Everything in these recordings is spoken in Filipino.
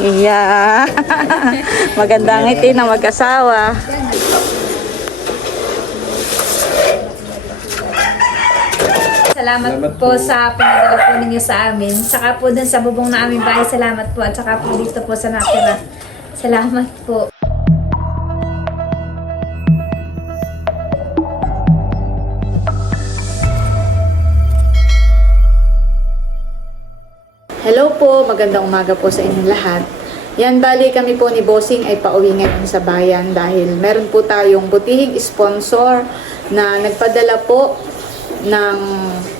Iya. Magandang ngiti na mag-asawa. Salamat po sa pinadala po ninyo sa amin. Saka po dun sa bubong na aming bahay, salamat po. At saka po dito po sa natira. Salamat po. Hello po, magandang umaga po sa inyong lahat. Yan, bali kami po ni Bossing ay pauwi ngayon sa bayan dahil meron po tayong butihing sponsor na nagpadala po ng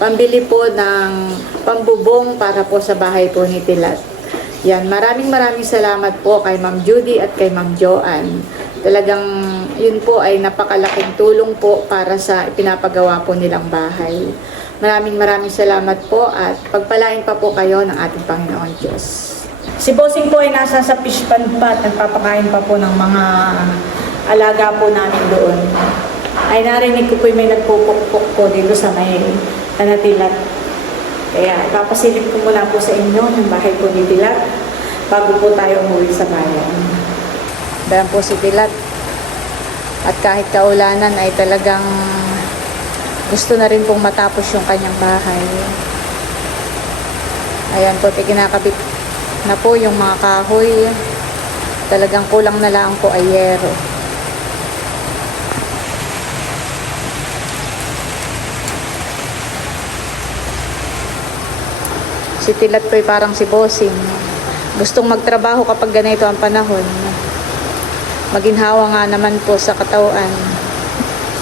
pambili po ng pambubong para po sa bahay po ni Tilat. Yan, maraming maraming salamat po kay Ma'am Judy at kay Ma'am Joanne. Talagang yun po ay napakalaking tulong po para sa ipinapagawa po nilang bahay. Maraming maraming salamat po at pagpalain pa po kayo ng ating Panginoon Diyos. Si Bossing po ay nasa sa fish pan pa at nagpapakain pa po ng mga alaga po namin doon. Ay narinig ko po yung may nagpupukpuk po dito sa may tanatilat. Kaya ipapasilip ko muna po sa inyo ng bahay po ni Tilat bago po tayo umuwi sa bayan. Bayan po si Tilat. At kahit kaulanan ay talagang gusto na rin pong matapos yung kanyang bahay. Ayan po, kinakabit na po yung mga kahoy. Talagang kulang na lang po ay yero. Si Tilat po ay parang si Bossing. Gustong magtrabaho kapag ganito ang panahon. Maginhawa nga naman po sa katawan.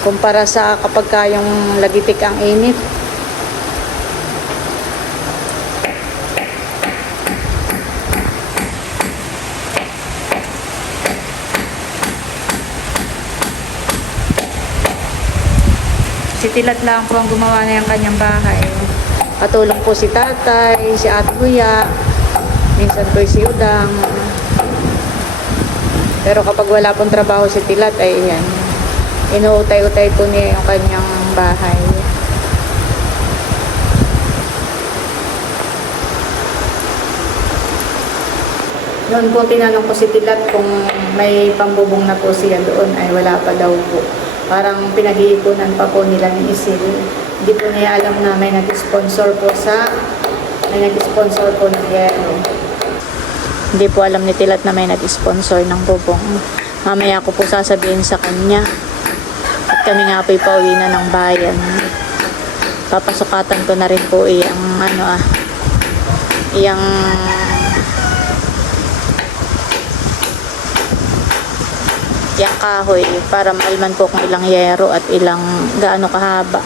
Kumpara sa kapag kayong lagitik ang init. Si lang po ang gumawa na yung kanyang bahay. Katulong po si tatay, si ate kuya, minsan po si udang. Pero kapag wala pong trabaho si Tilat, ay yan. Inuutay-utay po niya yung kanyang bahay. Noon po tinanong ko si Tilat kung may pambubong na po siya doon ay wala pa daw po. Parang pinag-iipunan pa po nila ni Isil. Hindi po niya alam na may nag-sponsor po sa may nag-sponsor po ng yero. Hindi po alam ni Tilat na may nag-sponsor ng bubong. Mamaya ko po sasabihin sa kanya. At kami nga po'y pauwi na ng bayan. Papasukatan ko na rin po iyang ano ah, iyang yung kahoy para mailman po kung ilang yero at ilang gaano kahaba.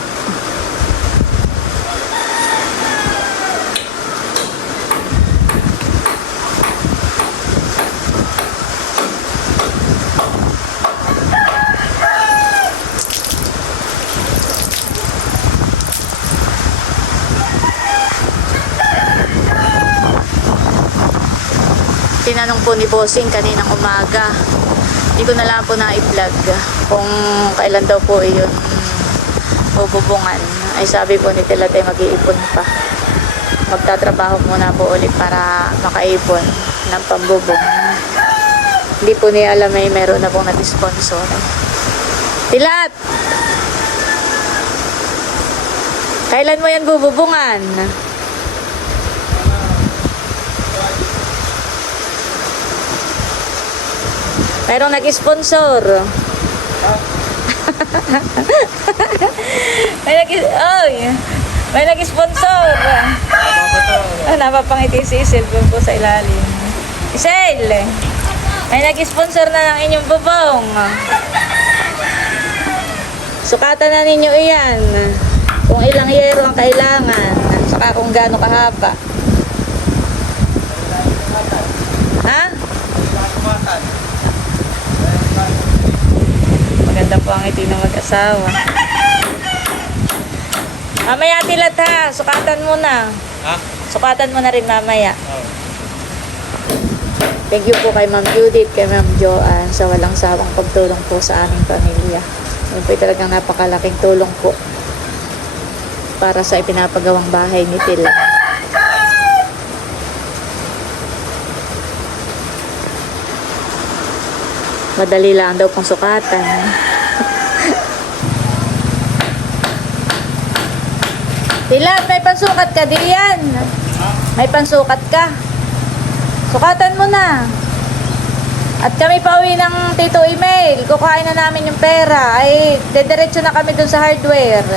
Tinanong po ni Bossing kaninang umaga hindi ko na lang po na-vlog kung kailan daw po yun bububungan. Ay sabi po ni Tilat ay mag-iipon pa. Magtatrabaho muna po ulit para makaipon ng pambubong. Hindi po niya alam ay meron na pong nag-sponsor. Tilat! Kailan mo yan bububungan? Mayroong nag-sponsor. may nag Oy! May nag-sponsor. Ah, napapangiti si Isel po po sa ilalim. Isel! May nag-sponsor na ng inyong bubong. Sukatan na ninyo iyan. Kung ilang yero ang kailangan. Saka kung gaano kahaba. Ha? Maganda po ang iti ng mag-asawa. Mamaya tilat ha, sukatan mo na. Ha? Sukatan mo na rin mamaya. Oh. Thank you po kay Ma'am Judith, kay Ma'am Joanne sa walang sawang pagtulong po sa aming pamilya. Yun po talagang napakalaking tulong po para sa ipinapagawang bahay ni Tila. Madali lang daw pong sukatan. Dilat, may pansukat ka diyan. May pansukat ka. Sukatan mo na. At kami pa uwi ng Tito Email. Kukuhain na namin yung pera. Ay, dediretso na kami dun sa hardware.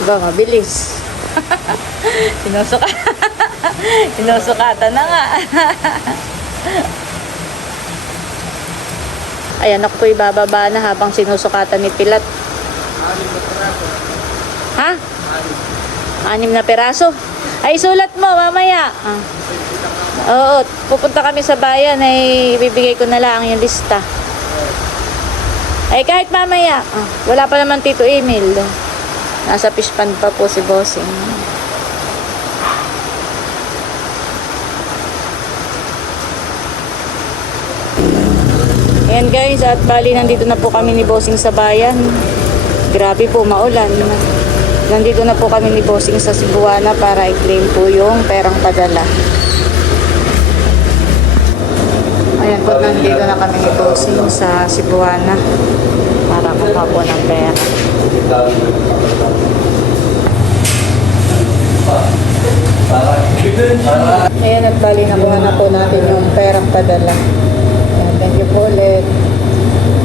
Diba, mabilis. Sinusuka. Sinusukatan na nga. Ayan, ako po ibababa na habang sinusukatan ni Pilat. Ha? Anim na peraso. Ay, sulat mo mamaya. Ah. Oo, pupunta kami sa bayan ay bibigay ko na lang yung lista. Ay, kahit mamaya. Ah, wala pa naman tito email. Nasa fishpan pa po si Bossing. Ayan guys, at bali nandito na po kami ni Bossing sa bayan. Grabe po, maulan. Nandito na po kami ni Bossing sa Cebuana para i-claim po yung perang padala. Ayan po, nandito na kami ni Bossing sa Cebuana para kuha po ng pera. Ayan at bali nakuha na po natin yung perang padala. Ayan, thank you po ulit.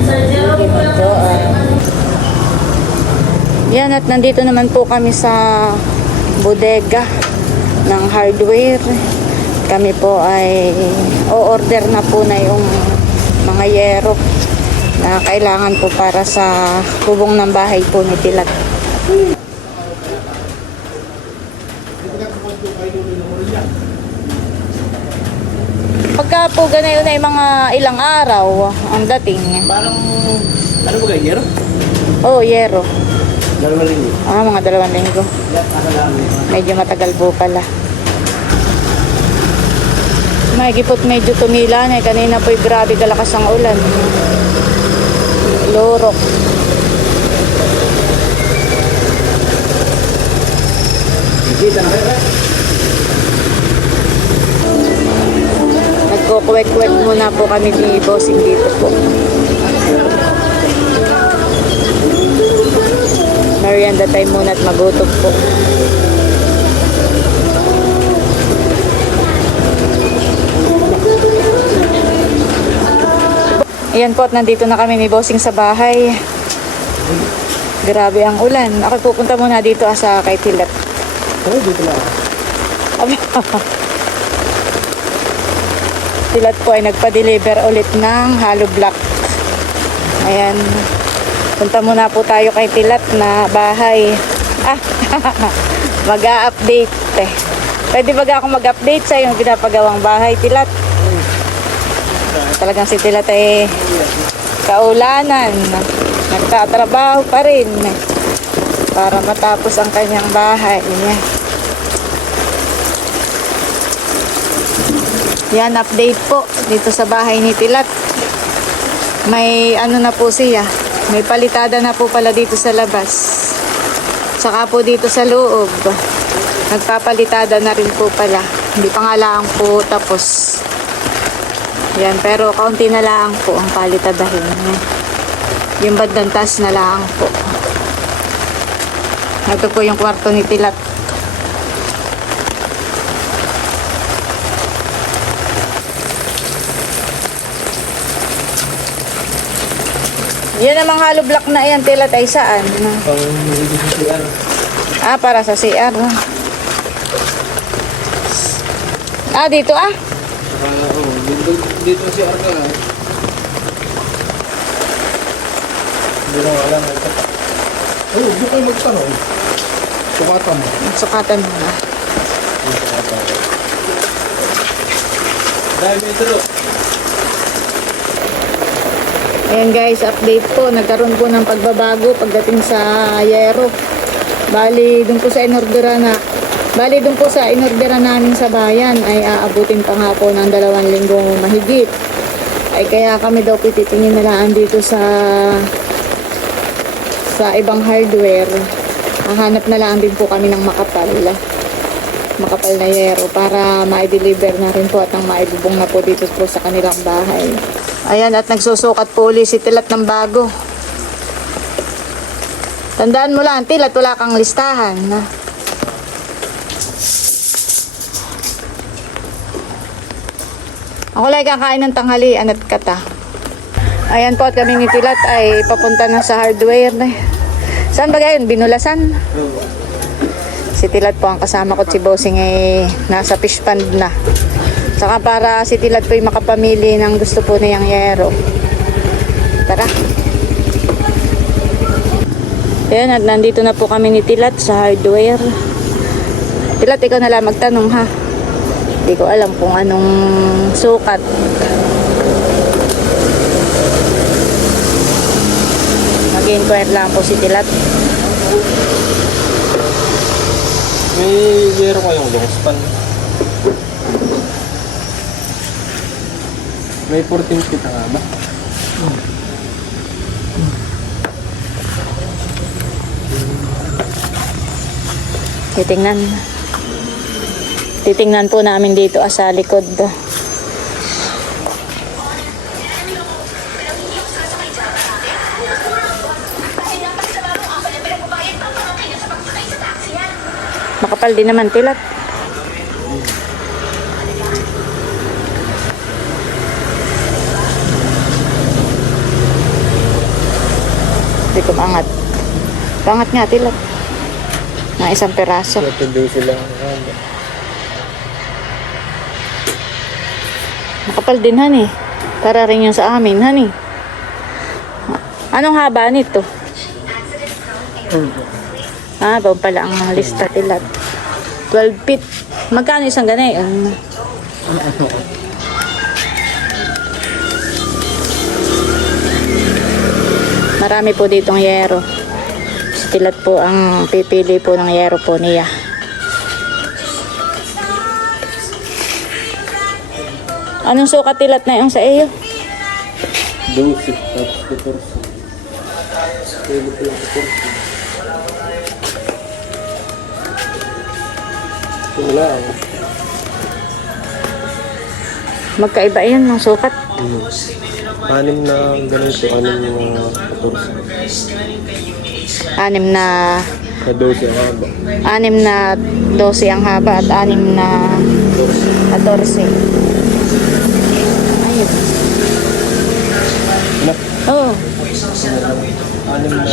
Thank you po, Joanne. Yan at nandito naman po kami sa bodega ng hardware. Kami po ay o-order na po na yung mga yero na kailangan po para sa bubong ng bahay po ni Pilat. Pagka po ganayon ay mga ilang araw ang dating. Parang, ano ba kayo, Yero? Oh, yero. Dalawa linggo. Ah, mga dalawang linggo. Medyo matagal po pala. May gipot medyo tumilan eh. Kanina po'y grabe kalakas ang ulan. Lorok. Kita na kayo, Nagkukwek-kwek muna po kami ni Bossing dito po. Merienda time muna at magutom po. Ayan po at nandito na kami ni Bossing sa bahay. Grabe ang ulan. Ako pupunta muna dito ah, sa kay Tilat. Oh, dito lang. Tilat po ay nagpa-deliver ulit ng hollow block. Ayan. Punta muna po tayo kay Tilat na bahay. Ah, mag-a-update eh. Pwede ba ako mag-update sa yung pinapagawang bahay, Tilat? Talagang si Tilat ay kaulanan. Nagtatrabaho pa rin para matapos ang kanyang bahay. Yan. Yan, update po dito sa bahay ni Tilat. May ano na po siya. May palitada na po pala dito sa labas. Saka po dito sa loob. Nagpapalitada na rin po pala. Hindi pa nga lang po tapos. Yan, pero kaunti na lang po ang palitadahin. Yung bandang taas na lang po. Ito po yung kwarto ni Tilat. Yan namang hollow block na yan, Tilat ay saan? Pang sa. Ah, para sa CR. Ah, dito ah. Saka, oh, dito, dito CR ka. Hindi na alam. Ay, huwag mo kayo magtanong. Sukatan mo. Sukatan mo na. Sukatan. Dahil metro. Ayan guys, update po. Nagkaroon po ng pagbabago pagdating sa Yero. Bali, dun po sa inordera na Bali, dun po sa inordera namin sa bayan ay aabutin pa nga po ng dalawang linggo mahigit. Ay kaya kami daw po titingin na lang dito sa sa ibang hardware Hahanap na lang din po kami ng makapal. Makapal na yero para ma-deliver na rin po at ang maibubong na po dito po sa kanilang bahay. Ayan, at nagsusukat po uli si Tilat ng bago. Tandaan mo lang, Tilat, wala kang listahan. Na. Ako lang kakain ng tanghalian at kata. Ayan po at kami ni Tilat ay papunta na sa hardware. na. Saan ba gayon? Binulasan? Si Tilat po ang kasama ko si Bossing ay nasa fish pond na. Saka para si Tilat po ay makapamili ng gusto po niyang yero. Tara. Ayan at nandito na po kami ni Tilat sa hardware. Tilat, ikaw na lang magtanong ha. Hindi ko alam kung anong sukat. Mag-inquire lang po si Tilat. May yero kayong long span. May 14 feet nga ba? Titingnan. Titingnan po namin dito ah, sa likod. Makapal din naman tilat. Hindi ko maangat. Pangat nga tilat. Na isang peraso. Natuloy sila. Makapal din han eh. Para rin yan sa amin han eh. Anong haba nito? Ah, bawang pala ang lista tilat. 12 feet. Magkano isang ganay? Um, marami po ditong yero. Tilat po ang pipili po ng yero po niya. Anong sukat tilat na yung sa iyo? 12 tapos 14. Pwede po yung 14. Wala ako. Magkaiba yan ng sukat. Hmm. Anim na ganito, anim na 14. Anim na Sa 12 ang haba. anim na 12 ang haba at anim na 14. Ayun. Ano? Oh, Anim na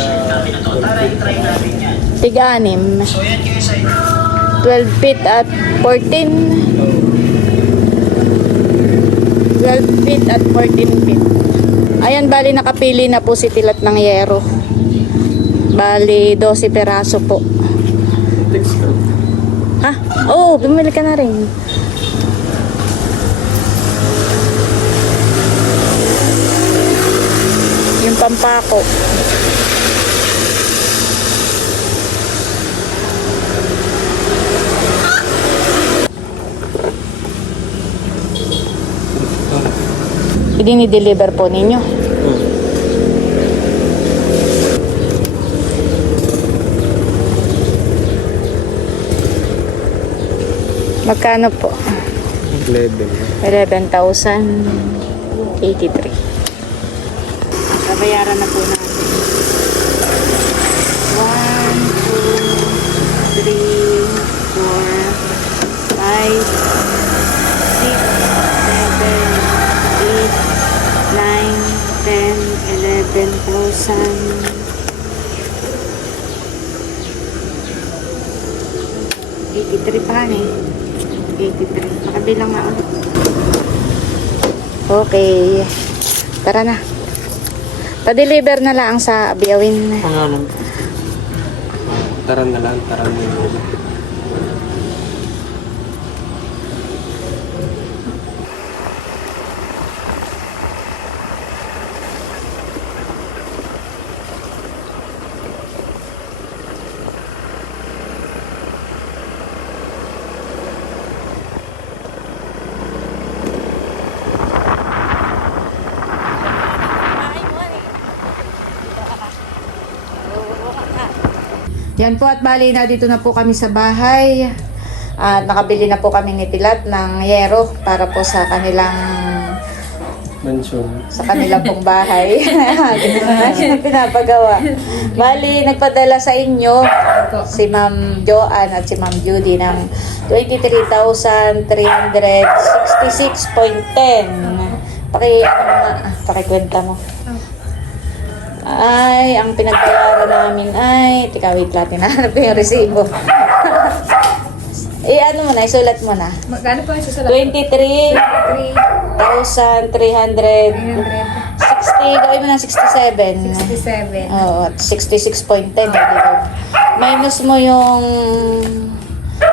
12 tiga-anim. 12 feet at 14. 12 feet at 14 feet. Ayan, bali nakapili na po si Tilat ng Yero. Bali, 12 peraso po. Ha? Oo, oh, bumili ka na rin. Yung pampako. Idini-deliver po ninyo. Hmm. Magkano po? Level. 11,083. Babayaran na po natin. 1, 2, 3, 4, 5, 6, 7, 8, 9, 10, 11,000. 83 pa eh. 83. Makabilang nga ulit. Okay. Tara na. Pa-deliver na lang sa Biyawin. Pangalan. Taran na lang, taran na lang. Yan po at bali na dito na po kami sa bahay. At nakabili na po kami ni Pilat ng yero para po sa kanilang Mansion. sa kanila pong bahay. Ganun pinapagawa. Bali, nagpadala sa inyo si Ma'am Joanne at si Ma'am Judy ng 23,366.10. Paki, ano nga, pakikwenta mo. Ay, ang pinagbayaran namin ay, tika wait lang, tinahanap ko yung resibo. eh, ano mo na, isulat mo na. Magkano po yung susulat? 23,300 300. 60, gawin mo ng 67. 67. Oo, at 66.10. eh, dito. Minus mo yung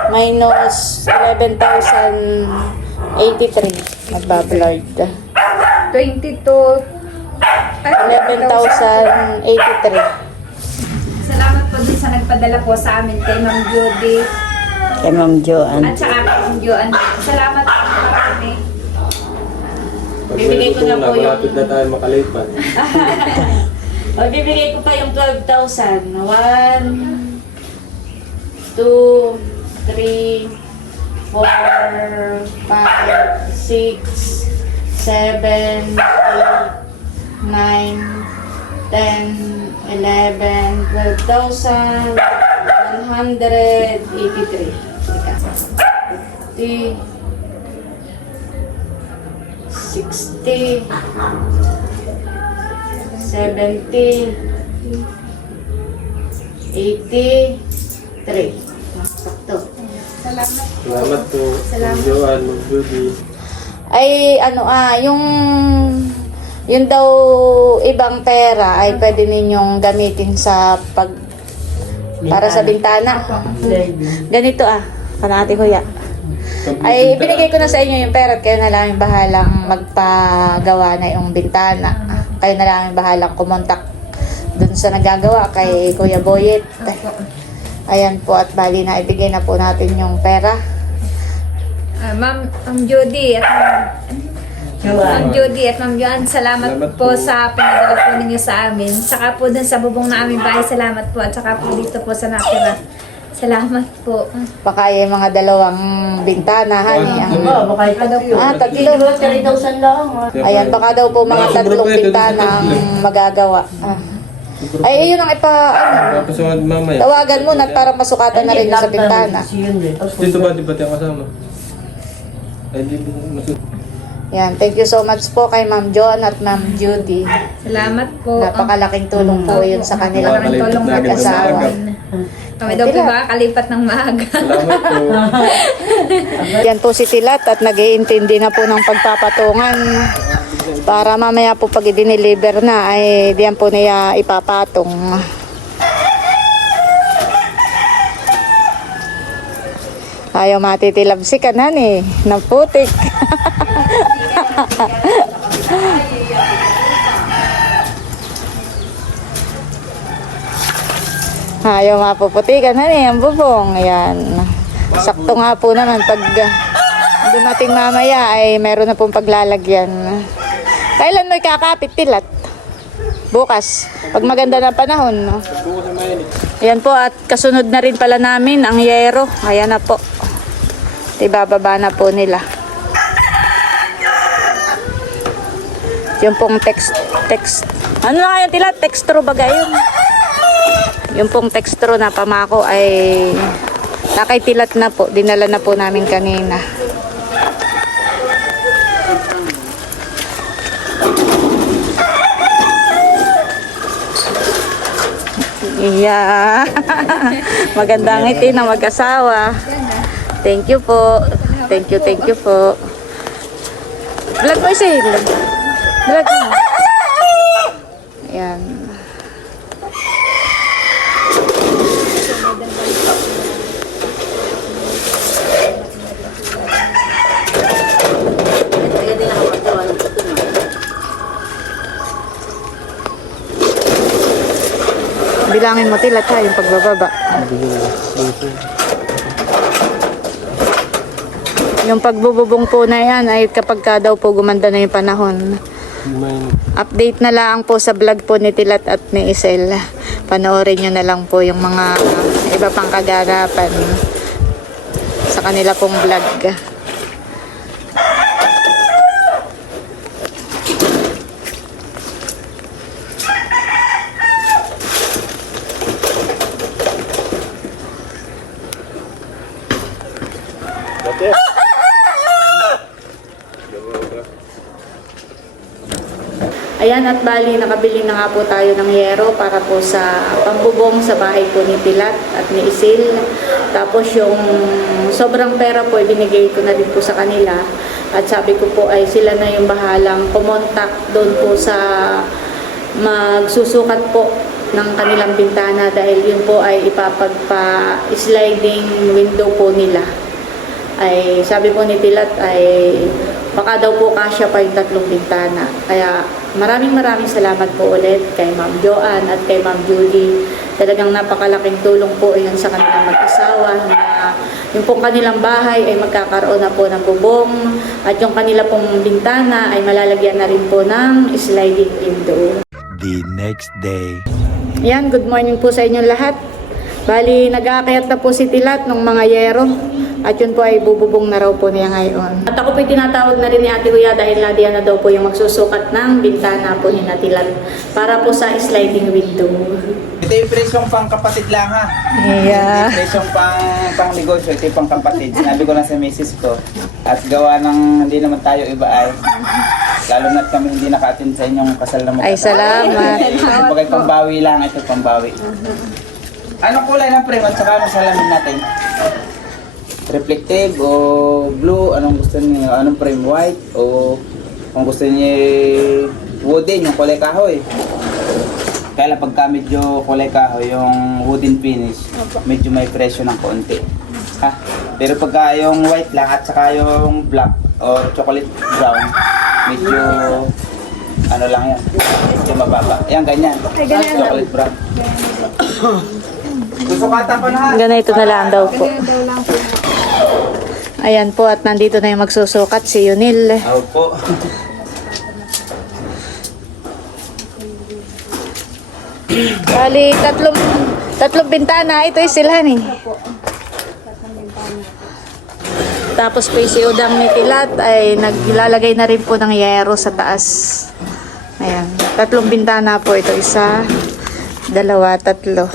minus 11,083. Magbablard. 22. Ay, 11,083. Salamat po dun sa nagpadala po sa amin kay Ma'am Judy Kay Ma'am Joanne. at saka kay Ma'am Joan. Salamat po marami. Pag Bibigay ko na po yung- Malapit na tayo makalipat. O, bibigay ko pa yung 12,000. 1, 2, 3, 4, 5, 6, 7, 8, 9, 10, 11, 12,000, 183. Teka. 50, 60, 70, 83. Sakto. Salamat. Salamat po. Salamat. Joanne. Ay, ano ah, yung yung daw ibang pera ay pwede ninyong gamitin sa pag para sa bintana. Ganito ah, panati kuya. Ay, binigay ko na sa inyo yung pera at kayo na lang yung bahalang magpagawa na yung bintana. Kayo na lang yung bahalang kumontak dun sa nagagawa kay Kuya Boyet. Ayan po at bali na ibigay na po natin yung pera. Ah, Ma'am, Ma'am Judy at Ma'am Ma'am Judy at Ma'am Joan, salamat, Salamat po, po. sa pinadala po ninyo sa amin. Saka po dun sa bubong na aming bahay, salamat po. At saka po dito po sa natira. Salamat po. Baka yung mga dalawang bintana, honey. Ang, baka ito ah, tatlo. Ayan, baka daw po mga tatlong bintana ang magagawa. Ah. Ay, yun ang ipa, ano, mamaya. tawagan mo na para masukatan na rin yung sa bintana. Dito ba di ba tayo kasama? Ay, di ba masu... Yan, thank you so much po kay Ma'am John at Ma'am Judy. Salamat po. Napakalaking tulong po yun sa kanilang Napakalaking tulong mag-asawa. Kami daw po ba kalipat ng maaga. Salamat po. Yan po si Tilat at nag iintindi na po ng pagpapatungan. Para mamaya po pag i-deliver na ay diyan po niya ipapatong. Ayaw matitilabsikan han eh. Naputik. Ayaw mapuputikan han eh. Ang bubong. Ayan. Sakto nga po naman pag ah, dumating mamaya ay meron na pong paglalagyan. Kailan mo ikakapit tilat? Bukas. Pag maganda na panahon. No? Na. Ayan po at kasunod na rin pala namin ang yero. Ayan na po. Ibababa na po nila. Yung pong text, text. Ano na kayo tila? Textro ba gayon? Yung pong textro na pamako ay nakitilat na po. Dinala na po namin kanina. Yeah. Magandang ngiti na mag-asawa. Thank you po. Thank you, thank you po. Vlog mo isin. Vlog mo. Yan. Bilangin mo tilat ha, yung pagbababa. Yung pagbububong po na yan ay kapag ka daw po gumanda na yung panahon. Update na lang po sa vlog po ni Tilat at ni Isel. Panoorin nyo na lang po yung mga iba pang kaganapan sa kanila pong vlog. Ayan at bali nakabili na nga po tayo ng yero para po sa pambubong sa bahay po ni Pilat at ni Isil. Tapos yung sobrang pera po ibinigay ko na din po sa kanila. At sabi ko po ay sila na yung bahalang kumontak doon po sa magsusukat po ng kanilang bintana dahil yun po ay ipapagpa sliding window po nila ay sabi po ni Tilat ay baka daw po kasya pa yung tatlong bintana. Kaya maraming maraming salamat po ulit kay Ma'am Joanne at kay Ma'am Julie. Talagang napakalaking tulong po yun sa kanilang mag-asawa na yung pong kanilang bahay ay magkakaroon na po ng bubong at yung kanila pong bintana ay malalagyan na rin po ng sliding window. the next day. Yan, good morning po sa inyong lahat. Bali, nag-aakayat na po si Tilat ng mga yero. At yun po ay bububong na raw po niya ngayon. At ako po tinatawag na rin ni Ate Huya dahil Nadia na daw po yung magsusukat ng bintana po ni Natilat para po sa sliding window. Ito yung presyong pang kapatid lang ha. Yeah. Ito yung presyong pang, pang negosyo, ito yung pang kapatid. Sinabi ko lang sa misis ko. At gawa ng hindi naman tayo iba ay lalo na't kami hindi naka-attend sa inyong kasal na Ay, salamat. Bagay pambawi lang, ito pambawi. Anong kulay ng frame at saka anong salamin natin? Reflective o blue? Anong gusto niyo? Anong frame? White? O kung gusto niyo wooden, yung kulay kahoy? Kaya lang pagka medyo kulay kahoy, yung wooden finish, medyo may presyo ng konti. Ha? Pero pagka yung white lang at saka yung black or chocolate brown, medyo ano lang yan, medyo mababa. Yan, ganyan. Chocolate brown. Susukatan ko na ha. Ganito na lang daw po. Ayan po at nandito na yung magsusukat si Yunil. Opo. Bali, tatlong, tatlong bintana. Ito is silhan eh. Tapos po yung si Udang ni ay naglalagay na rin po ng yero sa taas. Ayan. Tatlong bintana po ito. Isa, dalawa, tatlo.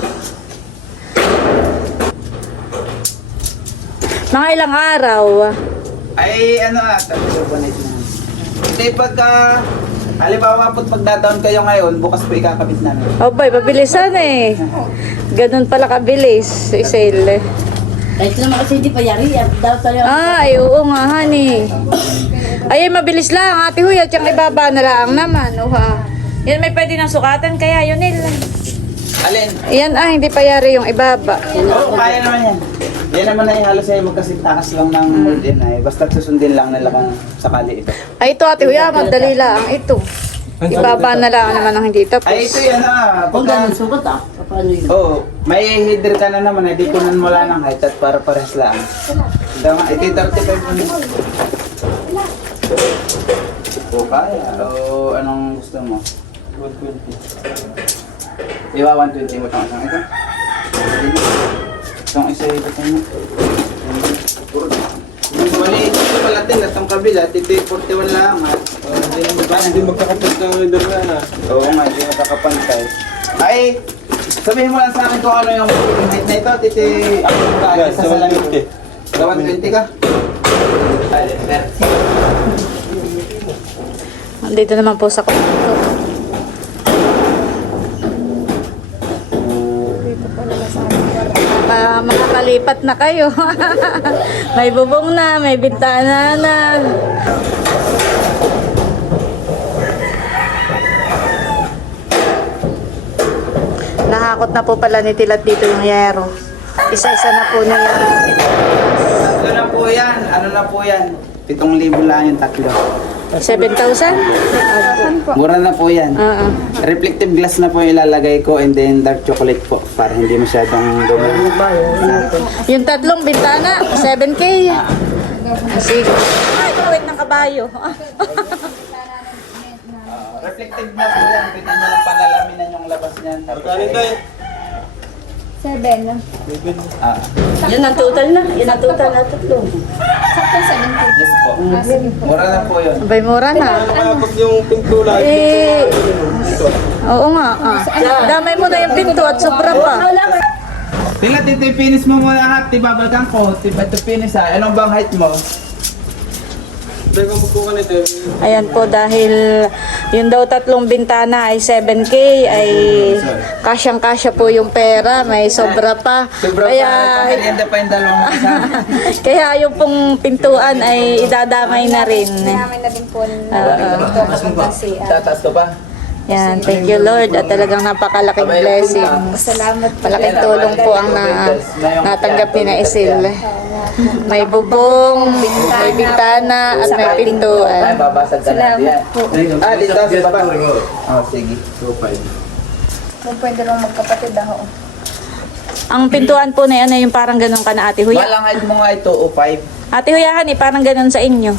Mga ilang araw. Ay, ano nga, tatlo ba na ito? Hindi, pagka, halimbawa po pagdadaon kayo ngayon, bukas po ikakabit namin. Oh boy, pabilisan eh. Ganun pala kabilis, si Sale. Kahit naman kasi di pa yari, at daw tayo. Ah, ay, oo nga, honey. Ay, mabilis lang, ate Huy, at yung ibaba na lang naman, oh ha. Yan may pwede ng sukatan, kaya yun nila. Alin? Yan ah, hindi pa yari yung ibaba. Oo, kaya naman yan. Yan naman ay halos ay magkasintakas lang ng mood yan ay. Basta susundin lang nila kung sakali ito. Ay, ito ate Huy, ah, madali lang ito. Ibaba na lang naman ang hindi tapos. Ay, ito yan ah. Kung ganun sukat ah, paano yun? Oo, may header ka na naman, eh, di ko nun wala ng height at para pares lang. Ito nga, ito yung 35 mo O kaya, o anong gusto mo? 120. Iwa 120 mo itong isang ito? Itong isa ito mo. Yung mali ito pala din, at itong kabila, ito yung 41 lang ha. O, Hindi magkakapit ng leader na na. Oo nga, hindi magkakapantay. Ay, sabihin mo lang sa akin kung ano yung height na ito, titi, ako yung kaya Yan, sa sa salamin. 120. Sa 120 ka? Ay. Dito naman po sa kwarto. Pa, makakalipat na kayo. may bubong na, may bintana na. Nahakot na po pala ni Tilat dito yung yero. Isa-isa na po nila. Ano na po yan? Ano na po yan? 7,000 lang yung tatlo. 7,000? Mura na po yan. Oo. Reflective glass na po yung ilalagay ko and then dark chocolate po para hindi masyadong dumi. Yung tatlong bintana, 7K. Ah, Sige. Ay, wait ng kabayo. Reflective glass po yan. Pwede nyo lang palalaminan yung labas niyan. Tapos ay- Seven. Ah, Yan ang total na. Yan ang total na tatlo. Sakto seven po. yes po. Ah, sige po. Mura na po yun. Abay, mura na. Eh, oo nga. Ah. Damay mo na yung pinto at sobra pa. Tila, tito, finish mo muna lahat. Tibabalikan ko. Tiba, ito finish ha. Anong bang height mo? Ayan po dahil yung daw tatlong bintana ay 7K ay kasyang-kasya po yung pera, may sobra pa. Sobrang Kaya pa yung dalawang isa. kaya yung pong pintuan ay idadamay na rin. Namin na din po si Tataas ko pa. Yan, thank you Lord at talagang napakalaking blessing. Salamat po. Malaking tulong po ang na, natanggap ni na Isil. May bubong, may bintana at may Ay, pintuan. na yan. Ah, dito sa baba. Oh, sige. Kung pwede rin magkapatid ako. Ang pintuan po na yan ay yung parang ganun ka na ate Huya. Walang height mo nga ito, o 5. Ate Huyahan eh, parang ganun sa inyo.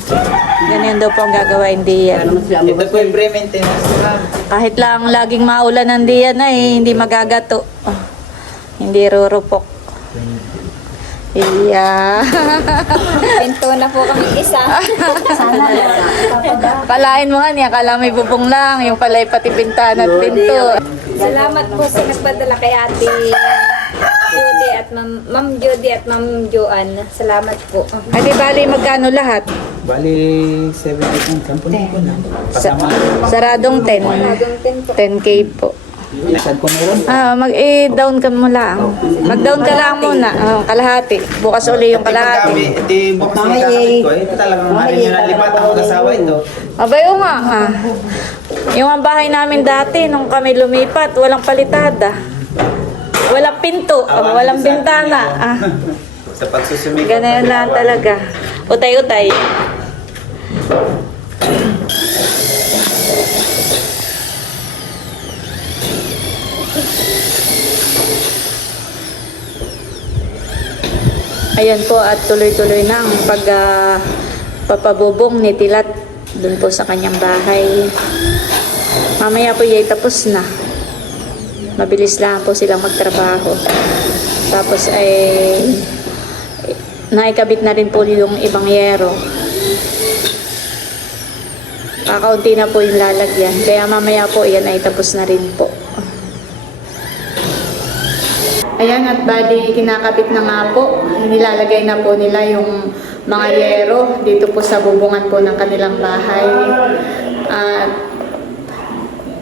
Ganyan daw po ang gagawain diyan. Ito po yung pre-maintenance na. Kahit lang laging maulan ng diyan ay hindi magagato. Ah, hindi rurupok. Iya. Pinto na po kami isa. Sana. Palain mo nga niya, kala may bubong lang. Yung pala'y pati bintana at pinto. Salamat po sa nagpadala kay ate at Ma'am Ma'am Judy at Ma'am Joanne. Salamat po. Ay di bali magkano lahat? Bali, 70 kung 10 ko na. Sa, saradong 10. Bagong pinto. 10k po. Isad ko rin. Ah, mag-down ka mo lang. Mag-down ka lang muna. Oh, kalahati. Bukas uli yung kalahati. Iti bukas yung kakabit ko. Ito talagang mahalin nyo na lipat ang mag-asawa ito. Abay, oo nga. Ah. Yung ang bahay namin dati, nung kami lumipat, walang palitada. Walang pinto, ah, walang bintana. Ah, Sa pagsusumikap. ganayon lang talaga. Utay-utay. Ayan po at tuloy-tuloy na ang pag ah, papabubong ni Tilat dun po sa kanyang bahay. Mamaya po yay tapos na. Mabilis lang po silang magtrabaho. Tapos ay naikabit na rin po yung ibang yero. Kakaunti na po yung lalagyan. Kaya mamaya po yan ay tapos na rin po. Ayan at bali kinakabit na nga po. Nilalagay na po nila yung mga yero dito po sa bubungan po ng kanilang bahay. At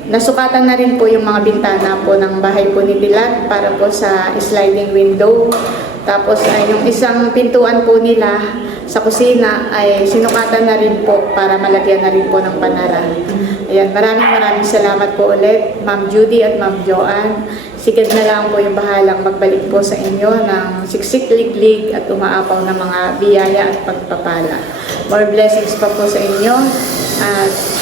nasukatan na rin po yung mga bintana po ng bahay po ni Dilat para po sa sliding window. Tapos ay yung isang pintuan po nila sa kusina ay sinukatan na rin po para malagyan na rin po ng panaran. Ayan, maraming maraming salamat po ulit, Ma'am Judy at Ma'am Joanne. Sigad na lang po yung bahalang magbalik po sa inyo ng siksik liglig at umaapaw na mga biyaya at pagpapala. More blessings pa po sa inyo at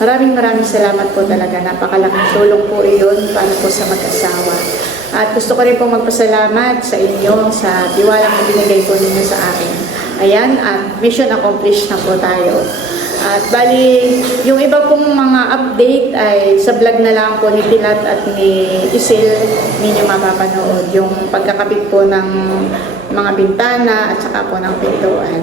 maraming maraming salamat po talaga. Napakalaking tulong po iyon para po sa mag-asawa. At gusto ko rin po magpasalamat sa inyo sa tiwalang na binigay po ninyo sa akin. Ayan, at mission accomplished na po tayo. At bali, yung iba pong mga update ay sa vlog na lang po ni Tilat at ni Isil ninyo mapapanood. Yung pagkakabit po ng mga bintana at saka po ng pintuan.